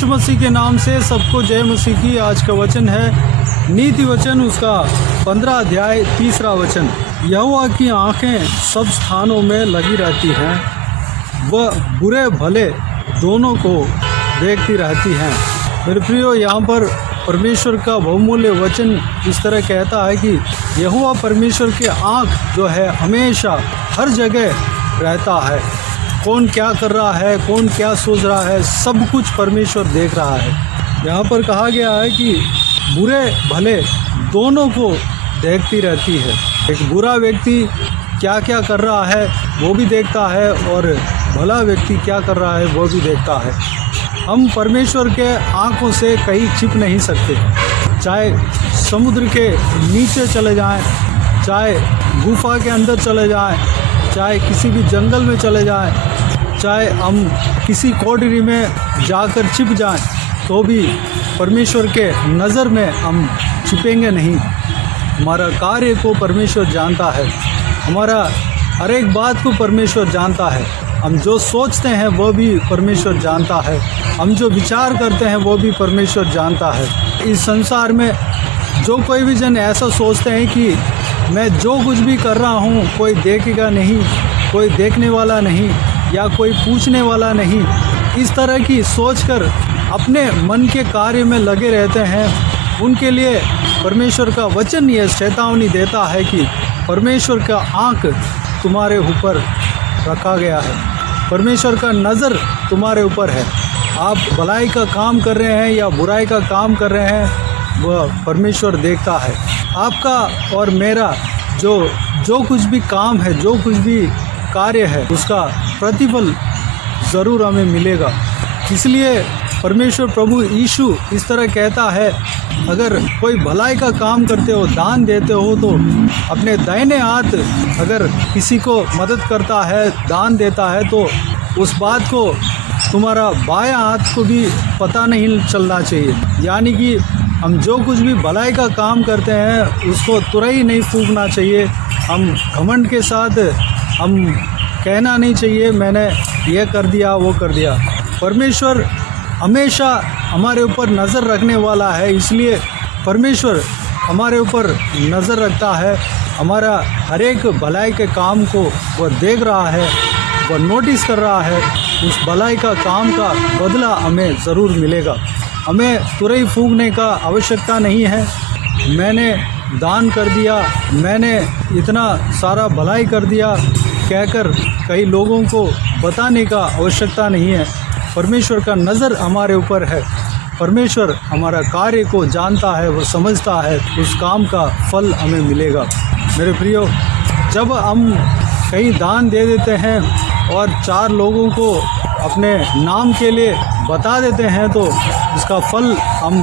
यीशु मसीह के नाम से सबको जय मसीह की। आज का वचन है नीति वचन, उसका 15 अध्याय 3 वचन। यहोवा की आंखें सब स्थानों में लगी रहती हैं, वह बुरे भले दोनों को देखती रहती हैं। मेरे प्रियो, यहाँ पर परमेश्वर का बहुमूल्य वचन इस तरह कहता है कि यहोवा परमेश्वर की आंख जो है हमेशा हर जगह रहता है। कौन क्या कर रहा है, कौन क्या सोच रहा है, सब कुछ परमेश्वर देख रहा है। यहाँ पर कहा गया है कि बुरे भले दोनों को देखती रहती है। एक बुरा व्यक्ति क्या क्या कर रहा है वो भी देखता है, और भला व्यक्ति क्या कर रहा है वो भी देखता है। हम परमेश्वर के आँखों से कहीं छिप नहीं सकते। चाहे समुद्र के नीचे चले जाएं, चाहे गुफा के अंदर चले जाएं, चाहे किसी भी जंगल में चले जाएं, चाहे हम किसी कोठरी में जाकर छिप जाएं, तो भी परमेश्वर के नज़र में हम छिपेंगे नहीं। हमारा कार्य को परमेश्वर जानता है, हमारा हर एक बात को परमेश्वर जानता है। हम जो सोचते हैं वो भी परमेश्वर जानता है, हम जो विचार करते हैं वो भी परमेश्वर जानता है। इस संसार में जो कोई भी जन ऐसा सोचते हैं कि मैं जो कुछ भी कर रहा हूँ कोई देखेगा नहीं, कोई देखने वाला नहीं, या कोई पूछने वाला नहीं, इस तरह की सोचकर अपने मन के कार्य में लगे रहते हैं, उनके लिए परमेश्वर का वचन ये चेतावनी देता है कि परमेश्वर का आँख तुम्हारे ऊपर रखा गया है, परमेश्वर का नज़र तुम्हारे ऊपर है। आप भलाई का काम कर रहे हैं या बुराई का काम कर रहे हैं, वह परमेश्वर देखता है। आपका और मेरा जो कुछ भी काम है, जो कुछ भी कार्य है, उसका प्रतिफल ज़रूर हमें मिलेगा। इसलिए परमेश्वर प्रभु यीशु इस तरह कहता है, अगर कोई भलाई का काम करते हो, दान देते हो, तो अपने दाहिने हाथ अगर किसी को मदद करता है, दान देता है, तो उस बात को तुम्हारा बायां हाथ को भी पता नहीं चलना चाहिए। यानी कि हम जो कुछ भी भलाई का काम करते हैं उसको तुरंत नहीं फूंकना चाहिए। हम घमंड के साथ हम कहना नहीं चाहिए मैंने ये कर दिया, वो कर दिया। परमेश्वर हमेशा हमारे ऊपर नज़र रखने वाला है, इसलिए परमेश्वर हमारे ऊपर नज़र रखता है। हमारा हर एक भलाई के काम को वह देख रहा है, वह नोटिस कर रहा है। उस भलाई का काम का बदला हमें ज़रूर मिलेगा। हमें तुरंत फूंकने का आवश्यकता नहीं है। मैंने दान कर दिया, मैंने इतना सारा भलाई कर दिया कहकर कई लोगों को बताने का आवश्यकता नहीं है। परमेश्वर का नज़र हमारे ऊपर है, परमेश्वर हमारा कार्य को जानता है, वो समझता है, उस काम का फल हमें मिलेगा। मेरे प्रियो, जब हम कहीं दान दे देते हैं और 4 लोगों को अपने नाम के लिए बता देते हैं, तो इसका फल हम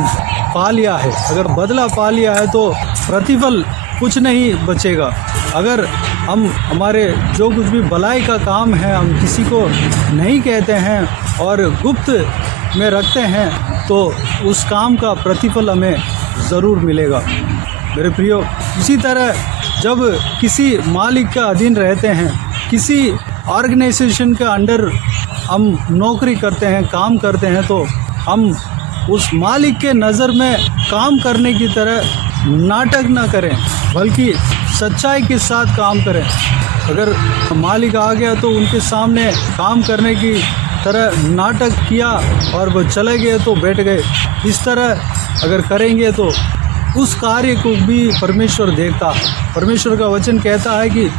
पा लिया है। अगर बदला पा लिया है तो प्रतिफल कुछ नहीं बचेगा। अगर हम हमारे जो कुछ भी भलाई का काम है हम किसी को नहीं कहते हैं और गुप्त में रखते हैं, तो उस काम का प्रतिफल हमें ज़रूर मिलेगा। मेरे प्रियो, इसी तरह जब किसी मालिक का अधीन रहते हैं, किसी ऑर्गेनाइजेशन के अंडर हम नौकरी करते हैं, काम करते हैं, तो हम उस मालिक के नज़र में काम करने की तरह नाटक ना करें, बल्कि सच्चाई के साथ काम करें। अगर मालिक आ गया तो उनके सामने काम करने की तरह नाटक किया और वो चले गए तो बैठ गए, इस तरह अगर करेंगे तो उस कार्य को भी परमेश्वर देखता है। परमेश्वर का वचन कहता है कि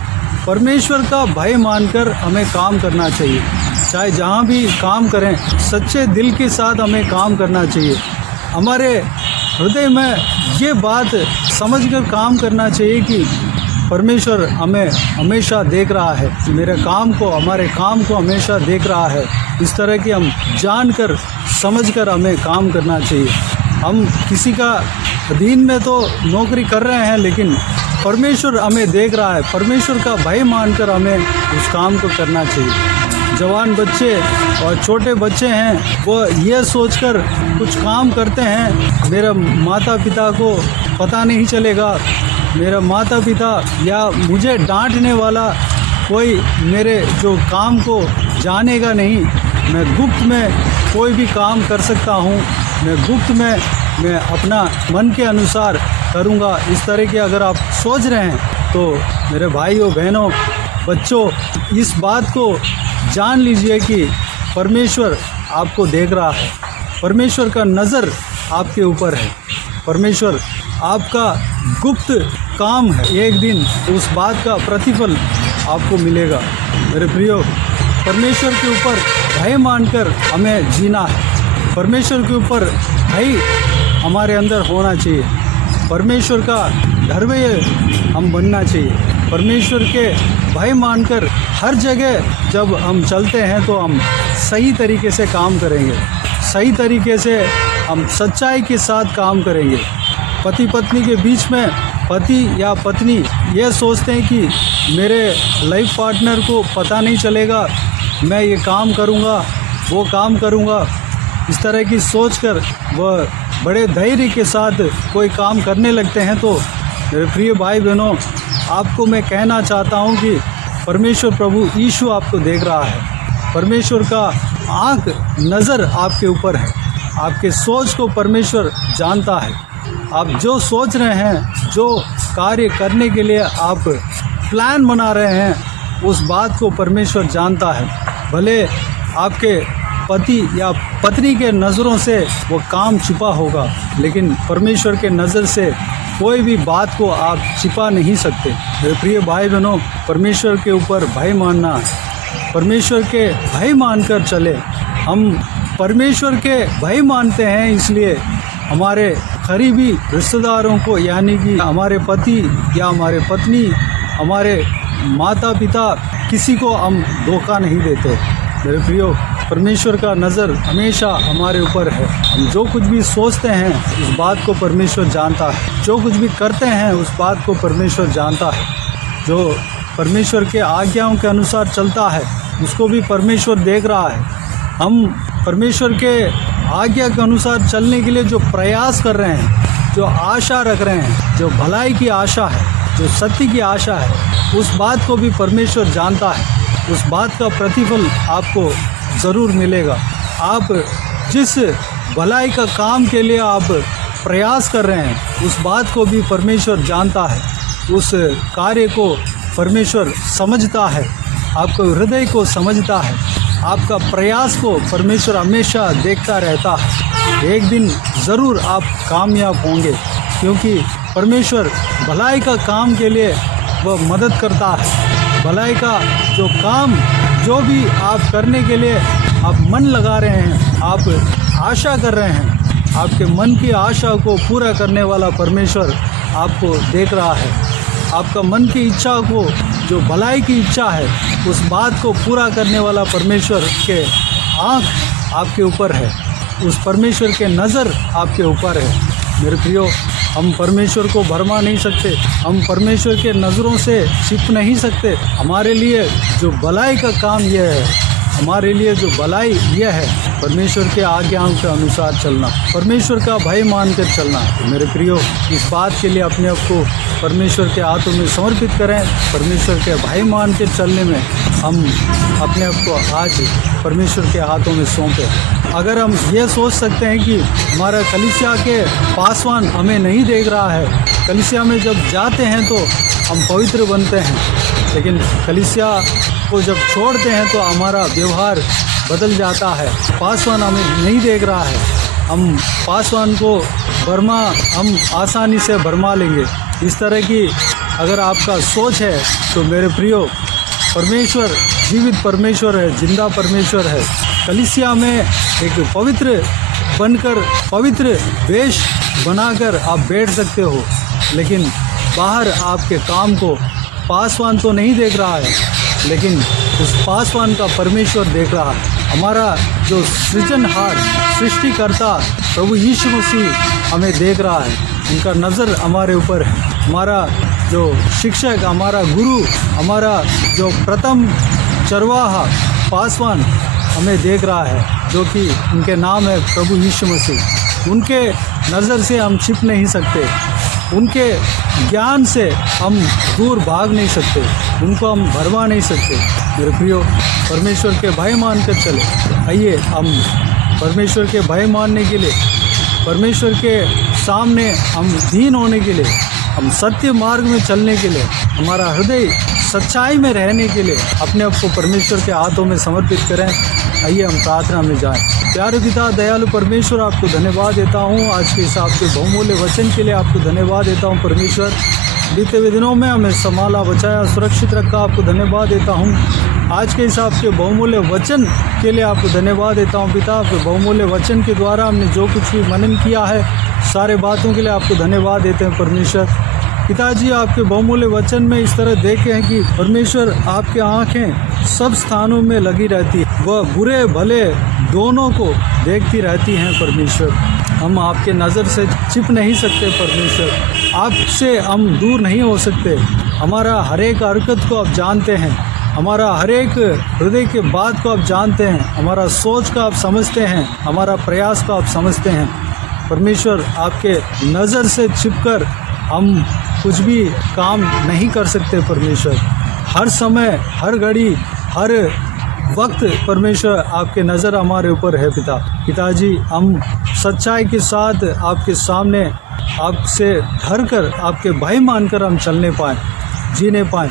परमेश्वर का भय मानकर हमें काम करना चाहिए। चाहे जहाँ भी काम करें, सच्चे दिल के साथ हमें काम करना चाहिए। हमारे हृदय में ये बात समझकर काम करना चाहिए कि परमेश्वर हमें हमेशा देख रहा है, मेरे काम को, हमारे काम को हमेशा देख रहा है। इस तरह की हम जानकर समझकर हमें काम करना चाहिए। हम किसी का अधीन में तो नौकरी कर रहे हैं, लेकिन परमेश्वर हमें देख रहा है। परमेश्वर का भय मानकर हमें उस काम को करना चाहिए। जवान बच्चे और छोटे बच्चे हैं, वो ये सोचकर कुछ काम करते हैं, मेरा माता पिता को पता नहीं चलेगा, मेरा माता पिता या मुझे डांटने वाला कोई मेरे जो काम को जानेगा नहीं, मैं गुप्त में कोई भी काम कर सकता हूँ, मैं गुप्त में मैं अपना मन के अनुसार करूँगा। इस तरह के अगर आप सोच रहे हैं तो मेरे भाइयों बहनों बच्चों, इस बात को जान लीजिए कि परमेश्वर आपको देख रहा है, परमेश्वर का नज़र आपके ऊपर है, परमेश्वर आपका गुप्त काम है, एक दिन उस बात का प्रतिफल आपको मिलेगा। मेरे प्रियो, परमेश्वर के ऊपर भय मानकर हमें जीना है, परमेश्वर के ऊपर भय हमारे अंदर होना चाहिए, परमेश्वर का डरवे हम बनना चाहिए, परमेश्वर के भय मानकर हर जगह जब हम चलते हैं तो हम सही तरीके से काम करेंगे, सही तरीके से हम सच्चाई के साथ काम करेंगे। पति पत्नी के बीच में पति या पत्नी ये सोचते हैं कि मेरे लाइफ पार्टनर को पता नहीं चलेगा, मैं ये काम करूँगा वो काम करूँगा, इस तरह की सोचकर वह बड़े धैर्य के साथ कोई काम करने लगते हैं। तो मेरे प्रिय भाई बहनों, आपको मैं कहना चाहता हूँ कि परमेश्वर प्रभु यीशु आपको देख रहा है, परमेश्वर का आँख नज़र आपके ऊपर है, आपके सोच को परमेश्वर जानता है। आप जो सोच रहे हैं, जो कार्य करने के लिए आप प्लान बना रहे हैं, उस बात को परमेश्वर जानता है। भले आपके पति या पत्नी के नज़रों से वो काम छिपा होगा, लेकिन परमेश्वर के नज़र से कोई भी बात को आप छिपा नहीं सकते। मेरे प्रिय भाई बहनों, परमेश्वर के ऊपर भय मानना, परमेश्वर के भय मानकर चले। हम परमेश्वर के भय मानते हैं, इसलिए हमारे करीबी रिश्तेदारों को, यानी कि हमारे पति या हमारे पत्नी, हमारे माता पिता, किसी को हम धोखा नहीं देते। मेरे प्रियो, परमेश्वर का नज़र हमेशा हमारे ऊपर है। हम जो कुछ भी सोचते हैं उस बात को परमेश्वर जानता है, जो कुछ भी करते हैं उस बात को परमेश्वर जानता है। जो परमेश्वर के आज्ञाओं के अनुसार चलता है उसको भी परमेश्वर देख रहा है। हम परमेश्वर के आज्ञा के अनुसार चलने के लिए जो प्रयास कर रहे हैं, जो आशा रख रहे हैं, जो भलाई की आशा है, जो सत्य की आशा है, उस बात को भी परमेश्वर जानता है। उस बात का प्रतिफल आपको ज़रूर मिलेगा। आप जिस भलाई का काम के लिए आप प्रयास कर रहे हैं उस बात को भी परमेश्वर जानता है, उस कार्य को परमेश्वर समझता है, आपको हृदय को समझता है, आपका प्रयास को परमेश्वर हमेशा देखता रहता है। एक दिन ज़रूर आप कामयाब होंगे, क्योंकि परमेश्वर भलाई का काम के लिए वह मदद करता है। भलाई का जो काम, जो भी आप करने के लिए आप मन लगा रहे हैं, आप आशा कर रहे हैं, आपके मन की आशा को पूरा करने वाला परमेश्वर आपको देख रहा है। आपका मन की इच्छा को, जो भलाई की इच्छा है, उस बात को पूरा करने वाला परमेश्वर के आँख आपके ऊपर है, उस परमेश्वर के नज़र आपके ऊपर है। मेरे प्रियो, हम परमेश्वर को भरमा नहीं सकते, हम परमेश्वर के नज़रों से छिप नहीं सकते। हमारे लिए जो भलाई का काम यह है, हमारे लिए जो भलाई यह है, परमेश्वर के आज्ञाओं के अनुसार चलना, परमेश्वर का भय मानकर चलना। मेरे प्रियो, इस बात के लिए अपने आप को परमेश्वर के हाथों में समर्पित करें। परमेश्वर के भय मान के चलने में हम अपने आप को आज परमेश्वर के हाथों में सौंपें। अगर हम ये सोच सकते हैं कि हमारा कलीसिया के पासवान हमें नहीं देख रहा है, कलीसिया में जब जाते हैं तो हम पवित्र बनते हैं, लेकिन कलीसिया को जब छोड़ते हैं तो हमारा व्यवहार बदल जाता है। पासवान हमें नहीं देख रहा है, हम पासवान को हम आसानी से भरमा लेंगे। इस तरह की अगर आपका सोच है तो मेरे प्रियो, परमेश्वर जीवित परमेश्वर है, जिंदा परमेश्वर है। कलीसिया में एक पवित्र बनकर, पवित्र वेश बनाकर आप बैठ सकते हो, लेकिन बाहर आपके काम को पासवान तो नहीं देख रहा है, लेकिन उस पासवान का परमेश्वर देख रहा है। हमारा जो सृजनहार, सृष्टिकर्ता प्रभु यीशु मसीह हमें देख रहा है, उनका नज़र हमारे ऊपर है। हमारा जो शिक्षक, हमारा गुरु, हमारा जो प्रथम चरवाहा पासवान हमें देख रहा है, जो कि उनके नाम है प्रभु यीशु मसीह। उनके नज़र से हम छिप नहीं सकते, उनके ज्ञान से हम दूर भाग नहीं सकते, उनको हम भरमा नहीं सकते। मेरे प्रियो, परमेश्वर के भय मानकर चले। आइए हम परमेश्वर के भय मानने के लिए, परमेश्वर के सामने हम दीन होने के लिए, हम सत्य मार्ग में चलने के लिए, हमारा हृदय सच्चाई में रहने के लिए अपने आप को परमेश्वर के हाथों में समर्पित करें। आइए हम प्रार्थना में जाएं। प्यारे पिता दयालु परमेश्वर, आपको धन्यवाद देता हूँ आज के हिसाब के बहुमूल्य वचन के लिए। आपको धन्यवाद देता हूँ परमेश्वर, बीते हुए दिनों में हमें संभाला, बचाया, सुरक्षित रखा। आपको धन्यवाद देता हूँ आज के हिसाब के बहुमूल्य वचन के लिए। आपको धन्यवाद देता हूँ पिता, आपके बहुमूल्य वचन के द्वारा हमने जो कुछ भी मनन किया है सारे बातों के लिए आपको धन्यवाद देते हैं परमेश्वर। पिताजी, आपके बहुमूल्य वचन में इस तरह देखे हैं कि परमेश्वर आपके आँखें सब स्थानों में लगी रहती है, वह बुरे भले दोनों को देखती रहती हैं परमेश्वर। हम आपके नज़र से छिप नहीं सकते परमेश्वर, आपसे हम दूर नहीं हो सकते। हमारा हर एक हरकत को आप जानते हैं, हमारा हर एक हृदय के बात को आप जानते हैं, हमारा सोच को आप समझते हैं, हमारा प्रयास को आप समझते हैं परमेश्वर। आपके नज़र से छिपकर हम कुछ भी काम नहीं कर सकते परमेश्वर। हर समय, हर घड़ी, हर वक्त परमेश्वर आपके नज़र हमारे ऊपर है पिताजी। हम सच्चाई के साथ आपके सामने आपसे डर कर, आपके भय मानकर हम चलने पाएँ, जीने पाएँ।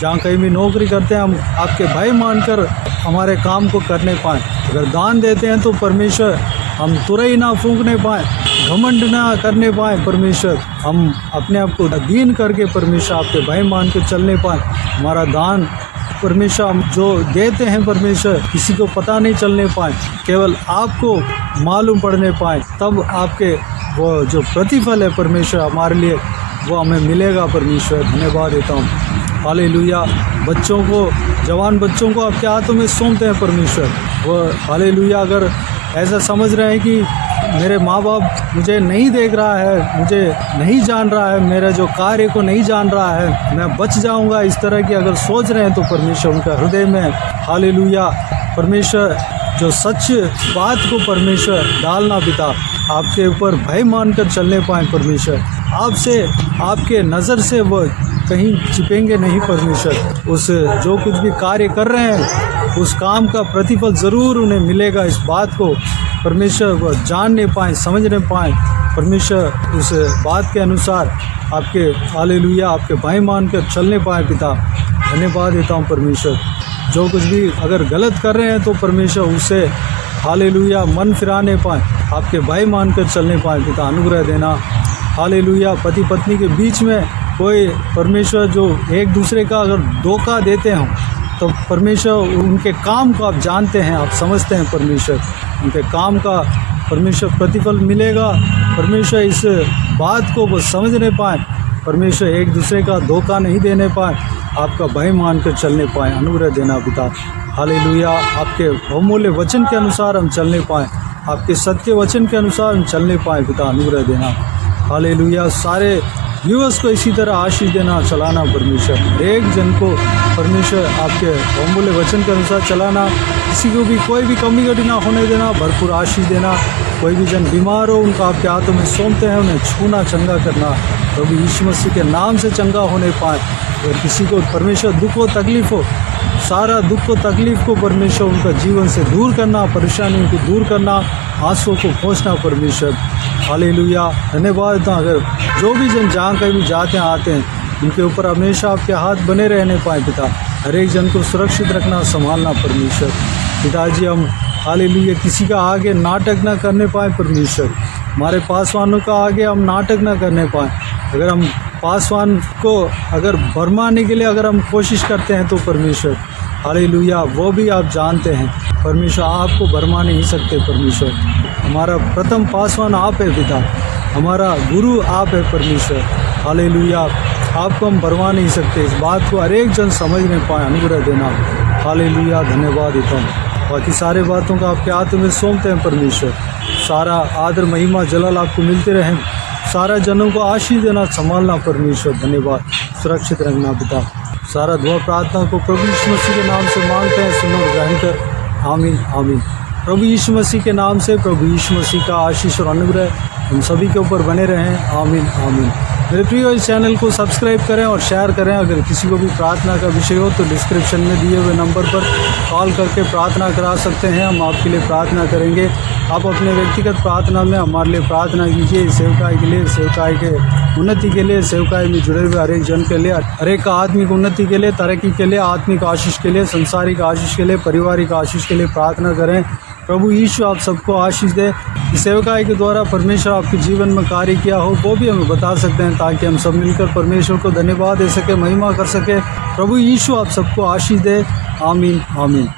जहाँ कहीं भी नौकरी करते हैं हम आपके भय मानकर हमारे काम को करने पाएँ। अगर दान देते हैं तो परमेश्वर हम तुरई ना फूंकने पाएँ, घमंड ना करने पाएँ परमेश्वर। हम अपने आप को दीन करके परमेश्वर आपके भय मान के चलने पाएँ। हमारा दान परमेश्वर हम जो देते हैं परमेश्वर किसी को पता नहीं चलने पाए, केवल आपको मालूम पड़ने पाए, तब आपके वो जो प्रतिफल है परमेश्वर हमारे लिए वो हमें मिलेगा परमेश्वर। धन्यवाद देता हूँ। हालेलुया। बच्चों को, जवान बच्चों को आपके हाथों में सौंपते हैं परमेश्वर। वो हालेलुया, अगर ऐसा समझ रहे हैं कि मेरे माँ बाप मुझे नहीं देख रहा है, मुझे नहीं जान रहा है, मेरा जो कार्य को नहीं जान रहा है, मैं बच जाऊंगा, इस तरह की अगर सोच रहे हैं तो परमेश्वर उनका हृदय में हालेलुया परमेश्वर जो सच बात को परमेश्वर डालना पिता, आपके ऊपर भय मानकर चलने पाएँ परमेश्वर। आपसे, आपके नज़र से वो कहीं छिपेंगे नहीं परमेश्वर। उस जो कुछ भी कार्य कर रहे हैं उस काम का प्रतिफल ज़रूर उन्हें मिलेगा। इस बात को परमेश्वर वो जानने पाएँ, समझने पाएँ परमेश्वर। उस बात के अनुसार आपके हालेलुया आपके भय मानकर चलने पाएँ पिता। धन्यवाद देता हूँ परमेश्वर। जो कुछ भी अगर गलत कर रहे हैं तो परमेश्वर उससे हालेलुया मन फिराने पाएँ, आपके भय मानकर चलने पाएँ पिता। अनुग्रह देना हालेलुया। पति पत्नी के बीच में कोई परमेश्वर जो एक दूसरे का अगर धोखा देते हों तो परमेश्वर उनके काम को आप जानते हैं, आप समझते हैं परमेश्वर। उनके काम का परमेश्वर प्रतिफल मिलेगा परमेश्वर। इस बात को वो समझने पाएँ परमेश्वर, एक दूसरे का धोखा नहीं देने पाएँ, आपका भय मानकर चलने पाएँ। अनुग्रह देना पिता। हालेलुया। आपके बहुमूल्य वचन के अनुसार हम चलने पाएँ, आपके सत्य वचन के अनुसार हम चलने पाएँ पिता। अनुग्रह देना हालेलुया। सारे व्यूअर्स को इसी तरह आशीष देना, चलाना परमेश्वर। एक जन को परमेश्वर आपके बहुमूल्य वचन के अनुसार चलाना, किसी को भी कोई भी कमी घटी ना होने देना, भरपूर आशीष देना। कोई भी जन बीमार हो उनका आपके हाथों में सौंपते हैं, उन्हें छूना, चंगा करना प्रभु यीशु मसीह के नाम से चंगा होने पाए। और किसी को परमेश्वर दुख हो, तकलीफ़ हो, सारा दुख को, तकलीफ़ को परमेश्वर उनका जीवन से दूर करना, परेशानियों को दूर करना, आंसुओं को पहुँचना परमेश्वर। हालेलुया। धन्यवाद। अगर जो भी जन जहाँ कहीं भी जाते हैं आते हैं उनके ऊपर हमेशा आपके हाथ बने रहने पाए पिता। हर एक जन को सुरक्षित रखना, संभालना परमेश्वर। पिताजी हम हालेलुया किसी का आगे नाटक ना करने पाए परमेश्वर। हमारे पासवानों का आगे हम नाटक ना करने पाएँ। अगर हम पासवान को अगर भरमाने के लिए अगर हम कोशिश करते हैं तो परमेश्वर हालेलुया वो भी आप जानते हैं परमेश्वर, आपको भरमा नहीं सकते परमेश्वर। हमारा प्रथम पासवान आप है पिता, हमारा गुरु आप है परमेश्वर। हालेलुया। आपको हम भरमा नहीं सकते, इस बात को हर एक जन समझने पाए। अनुग्रह देना हालेलुया। धन्यवाद देता हूँ। बाकी सारे बातों का आपके हाथ में सौंपते हैं परमेश्वर। सारा आदर महिमा जलाल आपको मिलते रहें। सारा जनों को आशीष देना, संभालना परमेश्वर। धन्यवाद। सुरक्षित रखना पिता। सारा दुआ प्रार्थना को प्रभु यीशु मसीह के नाम से मांगते हैं, सुनो और ग्रहण कर। आमीन आमीन। प्रभु यीशु मसीह के नाम से प्रभु यीशु मसीह का आशीष और अनुग्रह हम सभी के ऊपर बने रहें। आमीन आमीन। मेरे प्रियो, इस चैनल को सब्सक्राइब करें और शेयर करें। अगर किसी को भी प्रार्थना का विषय हो तो डिस्क्रिप्शन में दिए हुए नंबर पर कॉल करके प्रार्थना करा सकते हैं। हम आपके लिए प्रार्थना करेंगे। आप अपने व्यक्तिगत प्रार्थना में हमारे लिए प्रार्थना कीजिए। सेवकाई के लिए, सेवकाई के उन्नति के लिए, सेवकाई में जुड़े हुए हर एक जन के लिए, हर एक आत्मिक उन्नति के लिए, तरक्की के लिए, आत्मिक आशीष के लिए, संसारिक आशीष के लिए, पारिवारिक आशीष के लिए प्रार्थना करें। प्रभु यीशु आप सबको आशीष दे। इस सेवकाई के द्वारा परमेश्वर आपके जीवन में कार्य किया हो वो भी हमें बता सकते हैं, ताकि हम सब मिलकर परमेश्वर को धन्यवाद दे सके, महिमा कर सके। प्रभु यीशु आप सबको आशीष दे। आमीन आमीन।